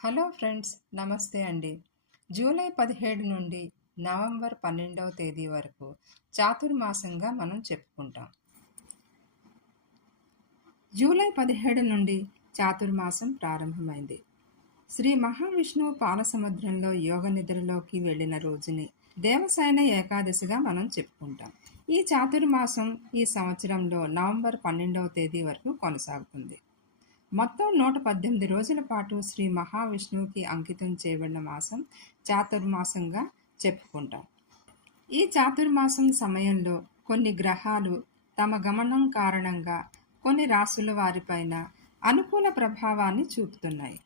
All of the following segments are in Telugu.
హలో ఫ్రెండ్స్ నమస్తే అండి. జూలై పదిహేడు నుండి నవంబర్ పన్నెండవ తేదీ వరకు చాతుర్మాసంగా మనం చెప్పుకుంటాం. జూలై పదిహేడు నుండి చాతుర్మాసం ప్రారంభమైంది. శ్రీ మహావిష్ణువు పాలసముద్రంలో యోగ నిద్రలోకి వెళ్ళిన రోజుని దేవసైన ఏకాదశిగా మనం చెప్పుకుంటాం. ఈ చాతుర్మాసం ఈ సంవత్సరంలో నవంబర్ పన్నెండవ తేదీ వరకు కొనసాగుతుంది. మొత్తం నూట పద్దెనిమిది రోజుల పాటు శ్రీ మహావిష్ణువుకి అంకితం చేయబడిన మాసం చాతుర్మాసంగా చెప్పుకుంటాం. ఈ చాతుర్మాసం సమయంలో కొన్ని గ్రహాలు తమ గమనం కారణంగా కొన్ని రాసుల వారిపైన అనుకూల ప్రభావాన్ని చూపుతున్నాయి.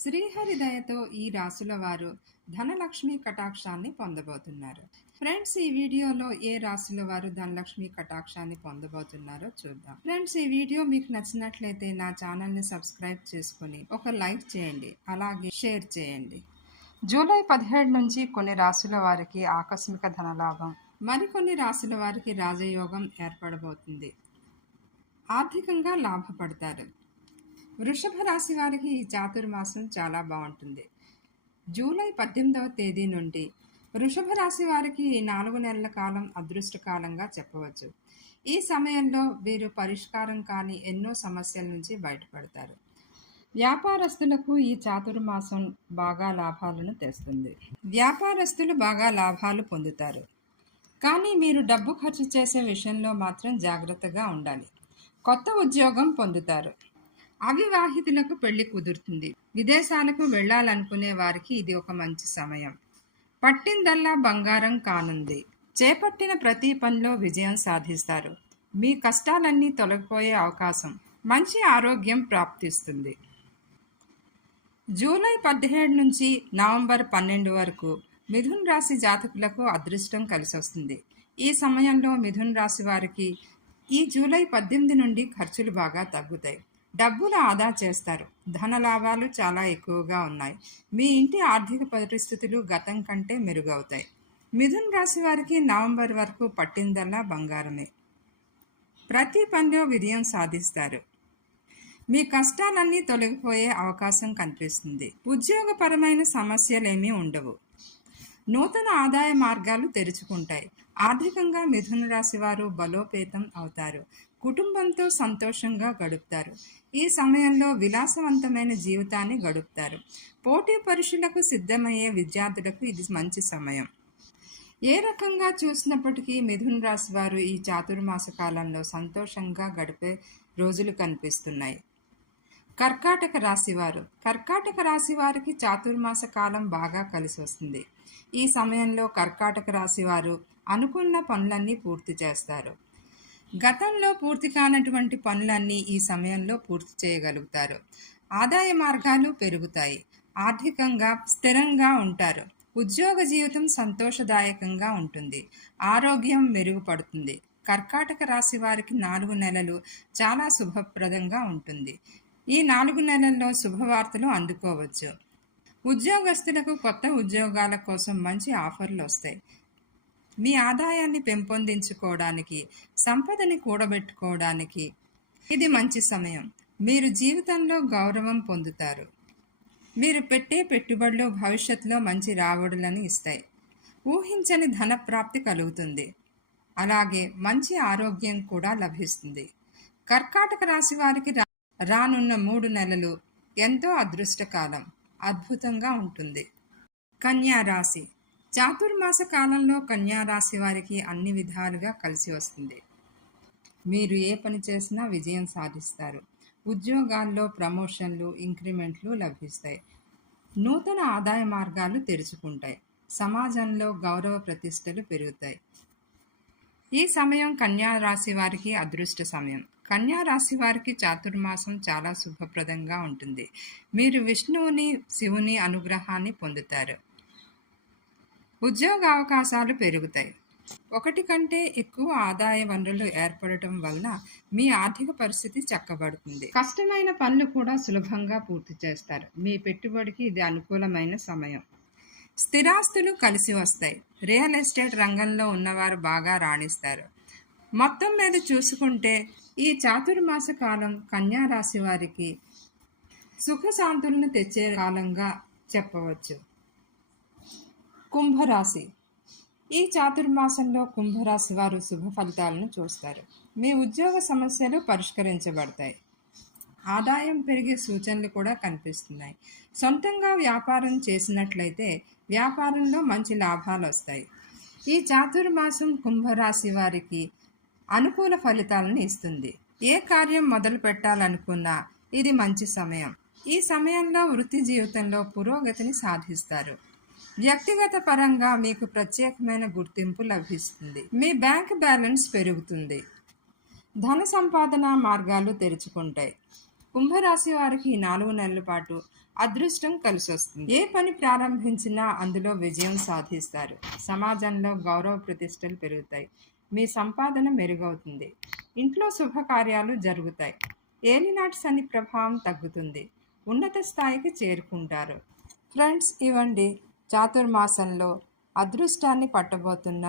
శ్రీహరి దయతో ఈ రాసుల వారు ధనలక్ష్మి కటాక్షాన్ని పొందబోతున్నారు. ఫ్రెండ్స్ ఈ వీడియోలో ఏ రాశుల వారు ధనలక్ష్మి కటాక్షాన్ని పొందబోతున్నారో చూద్దాం. ఫ్రెండ్స్ ఈ వీడియో మీకు నచ్చినట్లయితే నా ఛానల్ని సబ్స్క్రైబ్ చేసుకుని ఒక లైక్ చేయండి. అలాగే షేర్ చేయండి. జూలై పదిహేడు నుంచి కొన్ని రాశుల వారికి ఆకస్మిక ధనలాభం మరికొన్ని రాశుల వారికి రాజయోగం ఏర్పడబోతుంది. ఆర్థికంగా లాభపడతారు. వృషభ రాశి వారికి ఈ చాతుర్మాసం చాలా బాగుంటుంది. జూలై పద్దెనిమిదవ తేదీ నుండి వృషభ రాశి వారికి ఈ నాలుగు నెలల కాలం అదృష్టకాలంగా చెప్పవచ్చు. ఈ సమయంలో వీరు పరిష్కారం కాని ఎన్నో సమస్యల నుంచి బయటపడతారు. వ్యాపారస్తులకు ఈ చాతుర్మాసం బాగా లాభాలను తెస్తుంది. వ్యాపారస్తులు బాగా లాభాలు పొందుతారు. కానీ మీరు డబ్బు ఖర్చు చేసే విషయంలో మాత్రం జాగ్రత్తగా ఉండాలి. కొత్త ఉద్యోగం పొందుతారు. అవివాహితులకు పెళ్ళి కుదురుతుంది. విదేశాలకు వెళ్ళాలనుకునే వారికి ఇది ఒక మంచి సమయం. పట్టిందల్లా బంగారం కానుంది. చేపట్టిన ప్రతి పనిలో విజయం సాధిస్తారు. మీ కష్టాలన్నీ తొలగిపోయే అవకాశం మంచి ఆరోగ్యం ప్రాప్తిస్తుంది. జూలై పదిహేడు నుంచి నవంబర్ పన్నెండు వరకు మిథున్ రాశి జాతకులకు అదృష్టం కలిసి వస్తుంది ఈ సమయంలో మిథున్ రాశి వారికి ఈ జూలై పద్దెనిమిది నుండి ఖర్చులు బాగా తగ్గుతాయి. డబ్బులు ఆదా చేస్తారు. ధన లాభాలు చాలా ఎక్కువగా ఉన్నాయి. మీ ఇంటి ఆర్థిక పరిస్థితులు గతం కంటే మెరుగవుతాయి. మిథున్ రాశి వారికి నవంబర్ వరకు పట్టిందల్లా బంగారమే. ప్రతి పనిలో విజయం సాధిస్తారు. మీ కష్టాలన్నీ తొలగిపోయే అవకాశం కనిపిస్తుంది. ఉద్యోగపరమైన సమస్యలేమీ ఉండవు. నూతన ఆదాయ మార్గాలు తెరుచుకుంటాయి. ఆర్థికంగా మిథున రాశి వారు బలోపేతం అవుతారు. కుటుంబంతో సంతోషంగా గడుపుతారు. ఈ సమయంలో విలాసవంతమైన జీవితాన్ని గడుపుతారు. పోటీ పరీక్షలకు సిద్ధమయ్యే విద్యార్థులకు ఇది మంచి సమయం. ఏ రకంగా చూసినప్పటికీ మిథున్ రాశి వారు ఈ చాతుర్మాస కాలంలో సంతోషంగా గడిపే రోజులు కనిపిస్తున్నాయి. కర్కాటక రాశివారు కర్కాటక రాశి వారికి చాతుర్మాస కాలం బాగా కలిసి వస్తుంది. ఈ సమయంలో కర్కాటక రాశి వారు అనుకున్న పనులన్నీ పూర్తి చేస్తారు. గతంలో పూర్తి కానటువంటి పనులన్నీ ఈ సమయంలో పూర్తి చేయగలుగుతారు. ఆదాయ మార్గాలు పెరుగుతాయి. ఆర్థికంగా స్థిరంగా ఉంటారు. ఉద్యోగ జీవితం సంతోషదాయకంగా ఉంటుంది. ఆరోగ్యం మెరుగుపడుతుంది. కర్కాటక రాశి వారికి నాలుగు నెలలు చాలా శుభప్రదంగా ఉంటుంది. ఈ నాలుగు నెలల్లో శుభవార్తలు అందుకోవచ్చు. ఉద్యోగస్తులకు కొత్త ఉద్యోగాల కోసం మంచి ఆఫర్లు వస్తాయి. మీ ఆదాయాన్ని పెంపొందించుకోవడానికి సంపదని కూడబెట్టుకోవడానికి ఇది మంచి సమయం. మీరు జీవితంలో గౌరవం పొందుతారు. మీరు పెట్టే పెట్టుబడులు భవిష్యత్తులో మంచి రాబడులను ఇస్తాయి. ఊహించని ధన ప్రాప్తి కలుగుతుంది. అలాగే మంచి ఆరోగ్యం కూడా లభిస్తుంది. కర్కాటక రాశి వారికి రానున్న మూడు నెలలు ఎంతో అదృష్టకాలం అద్భుతంగా ఉంటుంది. కన్యా రాశి చాతుర్మాస కాలంలో కన్యా రాశి వారికి అన్ని విధాలుగా కలిసి వస్తుంది. మీరు ఏ పని చేసినా విజయం సాధిస్తారు. ఉద్యోగాల్లో ప్రమోషన్లు ఇంక్రిమెంట్లు లభిస్తాయి. నూతన ఆదాయ మార్గాలు తెరుచుకుంటాయి. సమాజంలో గౌరవ ప్రతిష్టలు పెరుగుతాయి. ఈ సమయం కన్యా రాశి వారికి అదృష్ట సమయం. కన్యా రాశి వారికి చాతుర్మాసం చాలా శుభప్రదంగా ఉంటుంది. మీరు విష్ణువుని శివుని అనుగ్రహాన్ని పొందుతారు. ఉద్యోగ అవకాశాలు పెరుగుతాయి. ఒకటి కంటే ఎక్కువ ఆదాయ వనరులు ఏర్పడటం వలన మీ ఆర్థిక పరిస్థితి చక్కబడుతుంది. కష్టమైన పనులు కూడా సులభంగా పూర్తి చేస్తారు. మీ పెట్టుబడికి ఇది అనుకూలమైన సమయం. స్థిరాస్తులు కలిసి వస్తాయి. రియల్ ఎస్టేట్ రంగంలో ఉన్నవారు బాగా రాణిస్తారు. మొత్తం మీద చూసుకుంటే ఈ చాతుర్మాస కాలం కన్యా రాశి వారికి సుఖశాంతులను తెచ్చే కాలంగా చెప్పవచ్చు. కుంభరాశి. ఈ చాతుర్మాసంలో కుంభరాశి వారు శుభ ఫలితాలను చూస్తారు. మీ ఉద్యోగ సమస్యలు పరిష్కరించబడతాయి. ఆదాయం పెరిగే సూచనలు కూడా కనిపిస్తున్నాయి. సొంతంగా వ్యాపారం చేసినట్లయితే వ్యాపారంలో మంచి లాభాలు వస్తాయి. ఈ చాతుర్మాసం కుంభరాశి వారికి అనుకూల ఫలితాలను ఇస్తుంది. ఏ కార్యం మొదలు పెట్టాలనుకున్నా ఇది మంచి సమయం. ఈ సమయంలో వృత్తి జీవితంలో పురోగతిని సాధిస్తారు. వ్యక్తిగత పరంగా మీకు ప్రత్యేకమైన గుర్తింపు లభిస్తుంది. మీ బ్యాంక్ బ్యాలెన్స్ పెరుగుతుంది. ధన సంపాదన మార్గాలు తెరుచుకుంటాయి. కుంభరాశి వారికి ఈ నాలుగు నెలల పాటు అదృష్టం కలిసి వస్తుంది ఏ పని ప్రారంభించినా అందులో విజయం సాధిస్తారు. సమాజంలో గౌరవ ప్రతిష్టలు పెరుగుతాయి. మీ సంపాదన మెరుగవుతుంది. ఇంట్లో శుభకార్యాలు జరుగుతాయి. ఏలినాటి శని ప్రభావం తగ్గుతుంది. ఉన్నత స్థాయికి చేరుకుంటారు. ఫ్రెండ్స్ ఇవ్వండి. చాతుర్మాసంలో అదృష్టాన్ని పట్టబోతున్న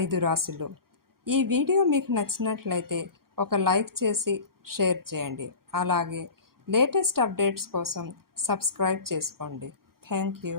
ఐదు రాశులు. ఈ వీడియో మీకు నచ్చినట్లయితే ఒక లైక్ చేసి షేర్ చేయండి. అలాగే లేటెస్ట్ అప్డేట్స్ కోసం సబ్స్క్రైబ్ చేసుకోండి. Thank you.